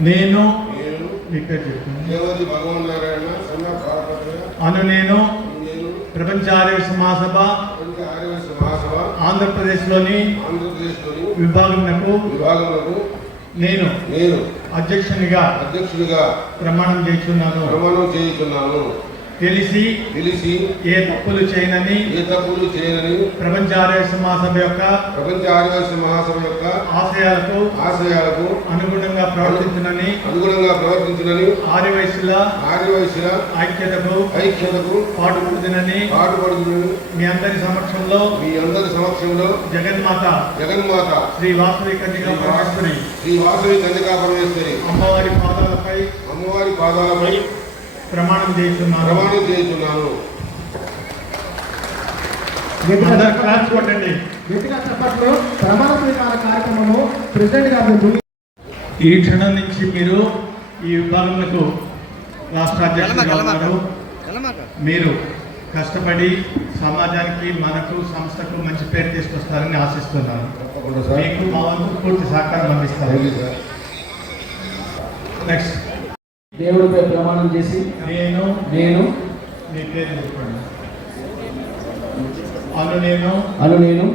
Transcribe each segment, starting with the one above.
నేను అను నేను ప్రపంచ ఆరోగ్య మహాసభ ఆంధ్రప్రదేశ్లోని విభాగంకు నేను నేను అధ్యక్షునిగా అధ్యక్షుడిగా ప్రమాణం చేస్తున్నాను. ప్రమాణం చేయుచున్నాను తెలిసి పిలిచి ఏ తప్పులు చేయనని ఏ తప్పులు చేయనని ప్రపంచ ఆరోగ్య మహాసభ యొక్క ప్రపంచ ఆర్యవైశ్య మహాసభ యొక్క ఆశయాలకు ఆశయాలకు అనుగుణంగా ప్రవర్తించునని అనుగుణంగా ప్రవర్తించునని ఆర్యవైశ్యుల ఆర్యవైశ్యుల ఐక్యతకు ఐక్యతకు పాటుపడుతునని పాటుపడుతున్నని మీ అందరి సమక్షంలో మీ అందరి సమక్షంలో జగన్మాత జగన్మాత శ్రీ వాసవి కన్యకా పరమేశ్వరి శ్రీ వాసవి కన్యకా పరమేశ్వరి అమ్మవారి పాదాలపై అమ్మవారి పాదాలపై ప్రమాణం చేస్తున్నాను ప్రమాణ స్వీకార కార్యక్రమము ప్రెసిడెంట్ గారు ఈ క్షణం నుంచి మీరు ఈ విభాగంలో రాష్ట్ర అధ్యక్షులుగా ఉన్నారు మీరు కష్టపడి సమాజానికి మనకు సంస్థకు మంచి పేరు తీసుకొస్తారని ఆశిస్తున్నాను. సార్. మీకు మా వంతు పూర్తి సహకారం అందిస్తారు నెక్స్ట్ దేవుడిపై ప్రమాణం చేసి నేను నేను మీ పేరు చెప్పండి. అను నేను అను నేను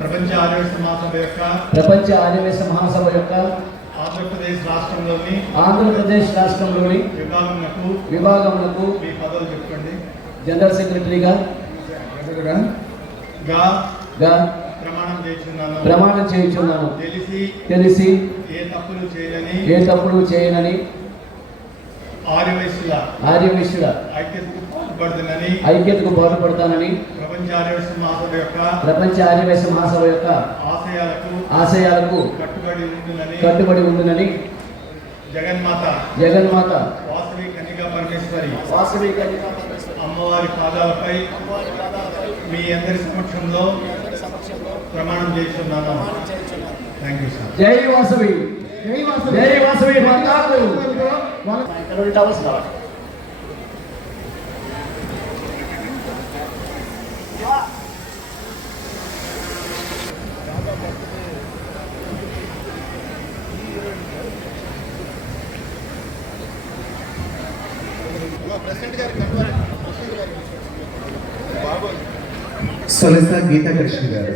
ప్రపంచ ఆరోగ్య సమాసభ యొక్క ప్రపంచ ఆదివేశ మహాసభ యొక్క ఆంధ్రప్రదేశ్ రాష్ట్రంలోని ఆంధ్రప్రదేశ్ రాష్ట్రంలోని విభాగంకు విభాగములకు మీ పదవులు చెప్పండి. జనరల్ సెక్రటరీగా గా గా ప్రమాణం చేస్తున్నాను. ప్రమాణం చేయుచున్నాను. తెలిసి తెలిసి ఏ తప్పులు చేయని ఏ తప్పులు చేయనని ఆర్యవిష్యుడ ఐక్యతకు బాధపడతానని ప్రపంచ ఆర్యవైశ్య మహాసభ యొక్క ఆశయాలకు కట్టుబడి ఉంటుందని ఉండునని జగన్మాత జగన్మాత వాసవి కన్యకా పరమేశ్వరి వాసవి అమ్మవారి పాదాలపై మీ అందరి సమక్షంలో ప్రమాణం చేస్తున్నాను. థ్యాంక్ యూ సార్ జై వాసవి. జై వాసవి. జై సొలస గీతా కృష్ణ గారు.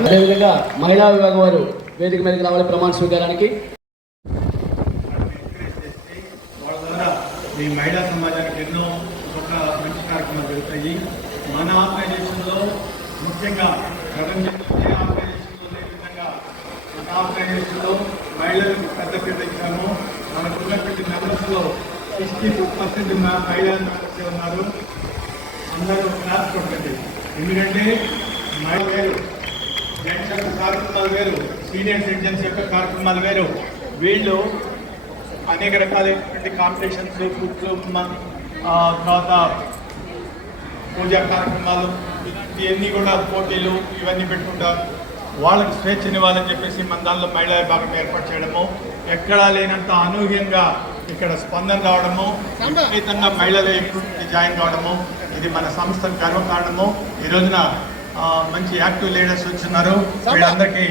అదేవిధంగా మహిళా విభాగం వారు వేదిక మీదకి రావాలి ప్రమాణ స్వీకారానికి వాళ్ళ ఈ మహిళా సమాజానికి ఎన్నో ఒక మంచి కార్యక్రమాలు జరుగుతాయి. మన ఆర్గనైజేషన్లో ముఖ్యంగా ప్రపంచంలో ఏ విధంగా మన ఆర్గనైజేషన్లో మహిళలకు పెద్ద పెద్ద ఇచ్చాము. మనకున్నటువంటి మెంబర్స్లో సిక్స్టీ టూ పర్సెంట్ మహిళా మెంబర్స్ ఉన్నారు. అందరూ క్లాస్ కొట్టండి. ఎందుకంటే మహిళ వేరు జెంట్స్ యొక్క కార్యక్రమాలు వేరు సీనియర్ సిటిజన్స్ యొక్క కార్యక్రమాలు వేరు. వీళ్ళు అనేక రకాలైనటువంటి కాంపిటీషన్స్ కుట్లు తర్వాత పూజా కార్యక్రమాలు ఇలాంటివన్నీ కూడా పోటీలు ఇవన్నీ పెట్టుకుంటారు. వాళ్ళకి స్వేచ్ఛనివ్వాలని చెప్పేసి మన దానిలో మహిళా విభాగం ఏర్పాటు చేయడము ఎక్కడా లేనంత అనూహ్యంగా ఇక్కడ స్పందన రావడము విపరీతంగా మహిళలు ఎక్కువ జాయిన్ కావడము ఇది మన సంస్థకు గర్వకారణము ఈ రోజున మంచి యాక్టివ్ లీడర్స్ వచ్చినారు వీళ్ళందరికీ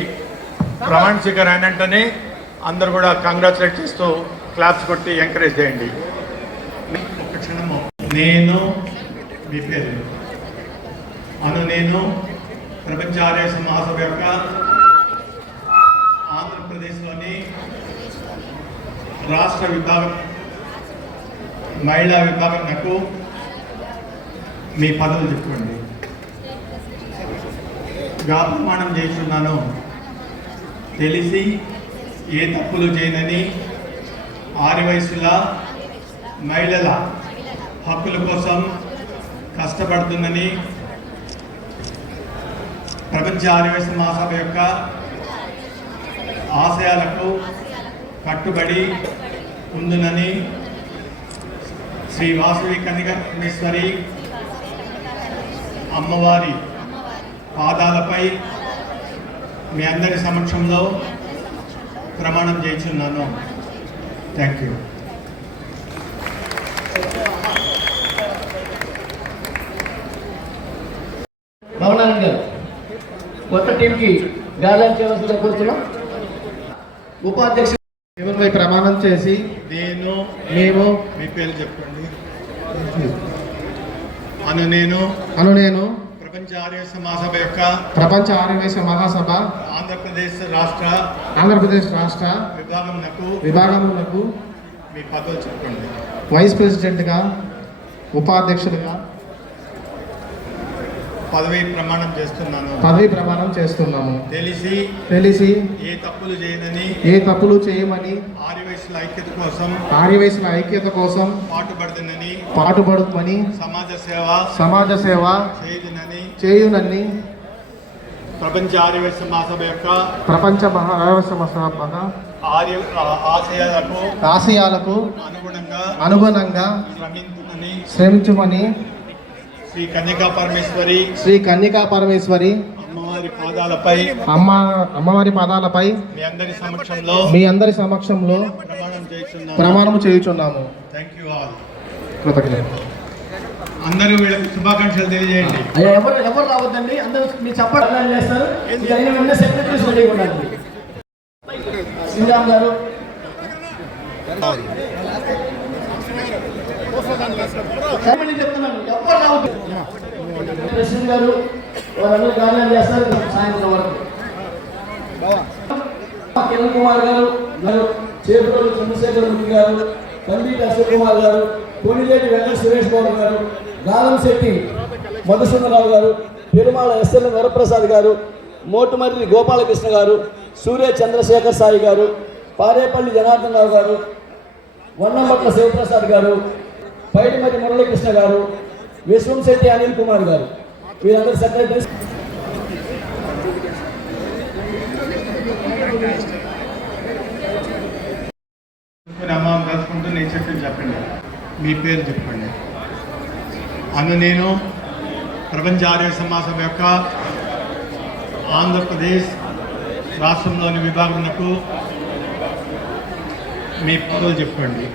ప్రమాణ స్వీకారం అయినంటనే అందరూ కూడా కంగ్రాచులేట్ చేస్తూ క్లాప్స్ కొట్టి ఎంకరేజ్ చేయండి. ఒక క్షణము నేను మీ పేరు? అను నేను ప్రపంచ ఆర్యస యొక్క ఆంధ్రప్రదేశ్లోని రాష్ట్ర విభాగం మహిళా విభాగం నాకు మీ పదవులు చెప్పుకోండి. గా ప్రమాణం చేస్తున్నాను. తెలిసి ఏ తప్పులు చేయనని ఆరు వయసుల మహిళల హక్కుల కోసం కష్టపడుతుందని ప్రపంచ ఆదివాసీ మహాసభ యొక్క ఆశయాలకు కట్టుబడి ఉందునని శ్రీ వాసవి కనికరేశ్వరి అమ్మవారి పాదాలపై మీ అందరి సమక్షంలో ప్రమాణం చేయించున్నాను. థ్యాంక్ యూ భవనారాయణ గారు కొత్త టీంకి గాలి చేయవలసిందిగా కోరుతున్నాం. ఉపాధ్యక్షుడు దేవునిపై ప్రమాణం చేసి? నేను మేము? మీ పేరు చెప్పండి. అను నేను. అను నేను. ప్రపంచ ఆర్య సమాసభ యొక్క ప్రపంచ ఆర్యవేశ మహాసభ ఆంధ్రప్రదేశ్ రాష్ట్ర ఆంధ్రప్రదేశ్ రాష్ట్ర విభాగంకు విభాగములకు మీ పదవులు చెప్పండి. వైస్ ప్రెసిడెంట్గా ఉపాధ్యక్షులుగా పదవి ప్రమాణం చేస్తున్నాను. పదవి ప్రమాణం చేస్తున్నాము. తెలిసి తెలిసి ఏ తప్పులు చేయనని ఏ తప్పులు చేయమని ఆర్యవయసుల ఐక్యత కోసం ఆర్యవేశల ఐక్యత కోసం పాటుపడుతుందని పాటుపడుమని సమాజ సేవ సమాజ సేవ చేయదునని చేయునని ప్రపంచ ఆర్యవైశ్య మహాసభ యొక్క ప్రపంచ మహావేశ మహాసభ ఆర్య ఆశయాలకు ఆశయాలకు అనుగుణంగా అనుగుణంగా శ్రమించునని శ్రమించుమని శ్రీ కన్యకా పరమేశ్వరి శ్రీ కన్యకా పరమేశ్వరి అమ్మవారి పాదాలపై అమ్మ అమ్మవారి పాదాలపై మీ అందరి సమక్షంలో మీ అందరి సమక్షంలో ప్రమాణం చేయుచున్నాము. థ్యాంక్ యూ ఆల్ కృతజ్ఞత అందరూ వీళ్ళకి శుభాకాంక్షలు తెలియజేయండి. అయ్యా ఎవరు ఎవరు రావద్దండి? అందరూ మీరు చెప్పడం చేస్తారు. ఇది వెంటనే సెక్రటరీస్ రెడీగా ఉండాలి శ్రీరామ్ గారు. చెప్తున్నాను. ఎవరు రావద్దు. ప్రెసిడెంట్ గారు వారందరూ కార్యాలు చేస్తారు. సాయంత్రం వరకు. కిరణ్ కుమార్ గారు మరియు చేపరోలు చంద్రశేఖర్ రెడ్డి గారు తండ్రి అశోక్ కుమార్ గారు కొనిలేటి వెంకట సురేష్ బాబు గారు గాలం శెట్టి మధుసూదనరావు గారు పెరుమాళ ఎస్ఎల్ వరప్రసాద్ గారు మోటుమర్రి గోపాలకృష్ణ గారు సూర్య చంద్రశేఖర్ సాయి గారు పారేపల్లి జనార్దన్ రావు గారు వన్నంపట్ల శివప్రసాద్ గారు పైడిమర్రి మురళీకృష్ణ గారు విశ్వంశెట్టి అనిల్ కుమార్ గారు. వీరందరూ సెక్రటరీ. అమ్మ కలుసుకుంటూ నేను చెప్పి చెప్పండి. మీ పేరు చెప్పండి. అన్న నేను ప్రపంచ ఆర్య సమాజం యొక్క ఆంధ్రప్రదేశ్ రాష్ట్రంలోని విభాగంకు మీ పదవులు చెప్పండి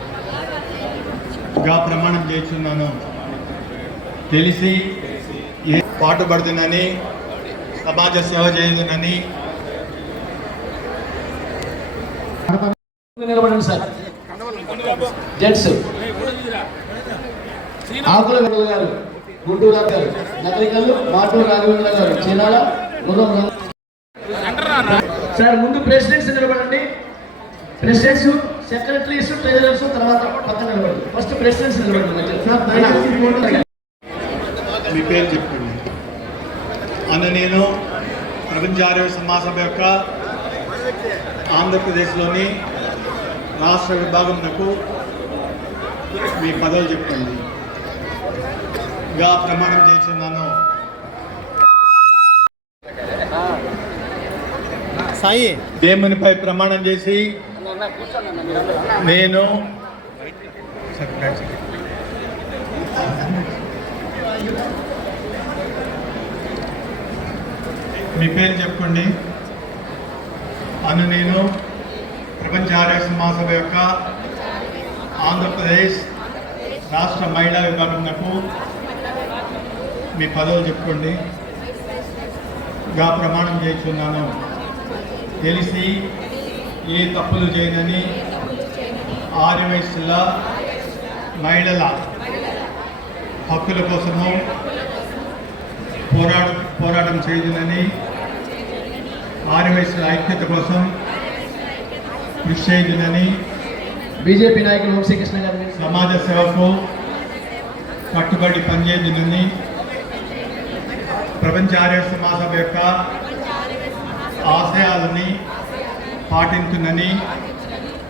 గా ప్రమాణం చేస్తున్నాను. తెలిసి ఏ పాటుపడుతుందని సమాజ సేవ చేయదునని నిలబడండి సార్. జెంట్స్ ఆకుల వెంకట గారు గుంటూరు గారు నగరికల్లు మాటూరు రాఘవేంద్ర గారు చీనాల రంగ- సార్ ముందు ప్రెసిడెంట్స్ నిలబడండి. ప్రెసిడెంట్స్ సెక్రటరీస్ ట్రెజరర్స్ తర్వాత పక్కన నిలబడండి. ఫస్ట్ ప్రెసిడెంట్స్ నిలబడండి. మీ పేరు చెప్పండి అన్న నేను ప్రపంచ ఆరోగ్య సమాసభ యొక్క ఆంధ్రప్రదేశ్లోని రాష్ట్ర విభాగంకు మీ పదవులు చెప్పండి గా ప్రమాణం చేస్తున్నాను. సాయి దేవునిపై ప్రమాణం చేసి నేను మీ పేరు చెప్పండి అను నేను ప్రపంచ ఆరోగ్య మహాసభ యొక్క ఆంధ్రప్రదేశ్ రాష్ట్ర మహిళా విభాగంకు మీ పదవులు చెప్పుకోండి. గా ప్రమాణం చేస్తున్నాను. తెలిసి ఏ తప్పులు చేయనని ఆరు వయసుల మహిళల హక్కుల కోసము పోరాట పోరాటం చేయదునని ఆర్యవైశ్యుల ఐక్యత కోసం కృషి చేయదునని బీజేపీ నాయకులు వంశీకృష్ణ గారు సమాజ సేవకు కట్టుబడి పనిచేయదునని ప్రపంచ ఆర్య సమాసభ యొక్క ఆశయాలని పాటించునని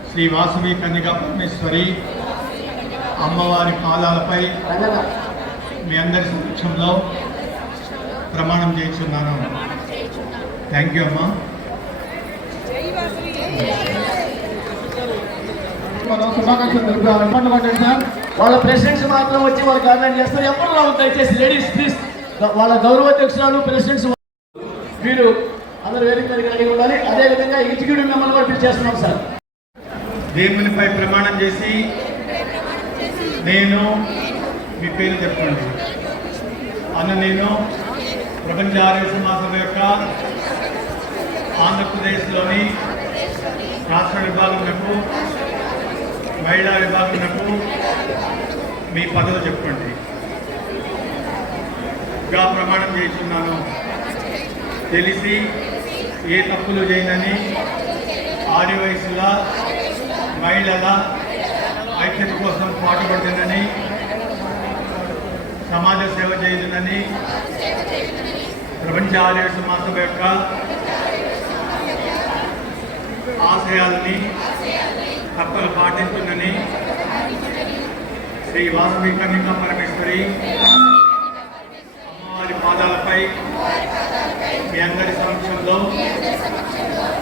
శ్రీ వాసవి కన్యగా పరమేశ్వరి అమ్మవారి పాదాలపై మీ అందరి సమక్షంలో ప్రమాణం చేస్తున్నాను. థ్యాంక్ యూ అమ్మా. మనం శుభాకాంక్షలు తెలుపుదాం. ఇబ్బంది సార్ వాళ్ళ ప్రెసిడెంట్స్ మాత్రం వచ్చి వాళ్ళకి ఆర్డర్ చేస్తారు. ఎప్పుడు రావద్దు దయచేసి లేడీస్ ప్లీజ్ వాళ్ళ గౌరవాధ్యక్షురాలు ప్రెసిడెంట్స్ వీరు అందరు వేదిక మీద కలిగి ఉండాలి. అదేవిధంగా ఎగ్జిక్యూటివ్ మెంబర్ కూడా పిలిచేస్తున్నాం సార్. దేవునిపై ప్రమాణం చేసి నేను మీ పేరు చెప్పండి అన్న నేను ప్రపంచ ఆరోగ్య సమాజం యొక్క ఆంధ్రప్రదేశ్లోని రాష్ట్ర విభాగంకు మహిళా విభాగంకు మీ పదవి చెప్పండి గా ప్రమాణం చేస్తున్నాను. తెలిసి ఏ తప్పులు చేయనని ఆదివయసుల మహిళల ఐక్యత కోసం పాటుపడుతుందని సమాజ సేవ చేయుతుందని ప్రపంచ ఆదివాసీ సమాజం యొక్క ఆశయాలని తప్పలు పాటిస్తుందని శ్రీ వాసవి కన్యకా పరమేశ్వరి పాదాలపై మీ అందరి సమక్షంలో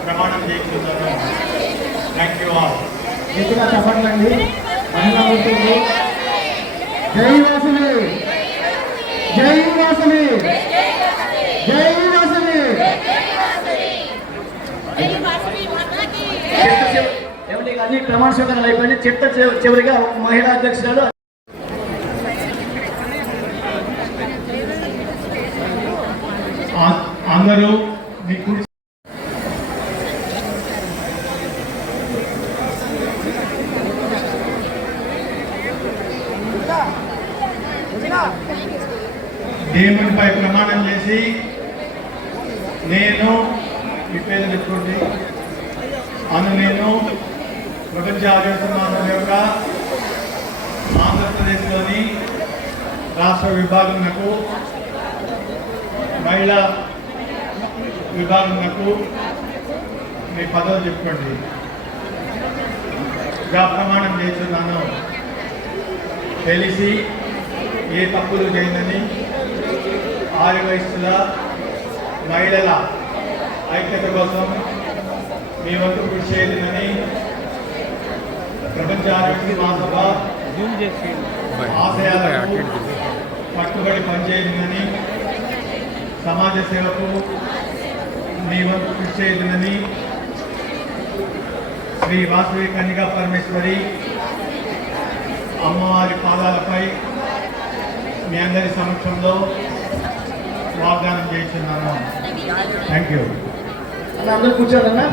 ప్రమాణం చేస్తున్నాను థ్యాంక్ యూ ఆల్ గట్టిగా చెప్పండి. మహిళా మిత్రులు జై జై జై చిట్ట చివరి అన్ని ప్రమాణ స్వీకారాలు అయిపోయింది. చిట్ట చివరిగా మహిళా అధ్యక్షురాలు అందరూ మీకు దేవునిపై ప్రమాణం చేసి నేను మీ పేరు పెట్టుకోండి. అను నేను ప్రపంచ ఆరోగ్య సమాజం యొక్క ఆంధ్రప్రదేశ్లోని రాష్ట్ర విభాగంకు మహిళా విభాగంకు మీ పదవి చెప్పండి గా ప్రమాణం చేస్తున్నాను. తెలిసి ఏ తప్పులు చేయనని ఆరు వయసుల మహిళల ఐక్యత కోసం మీ వంతు కృషి చేయలేదని ప్రపంచ ఆరోగ్య మహాసభ ఆశయాలకు పట్టుబడి పనిచేయలేదని సమాజ సేవకు మీ వరకు కృషి చేయలేదని శ్రీ వాసవి కన్యగా పరమేశ్వరి అమ్మవారి పాదాలపై మీ అందరి సమక్షంలో వాగ్దానం చేస్తున్నాను. థ్యాంక్ యూ అందరూ కూర్చోాలన్నా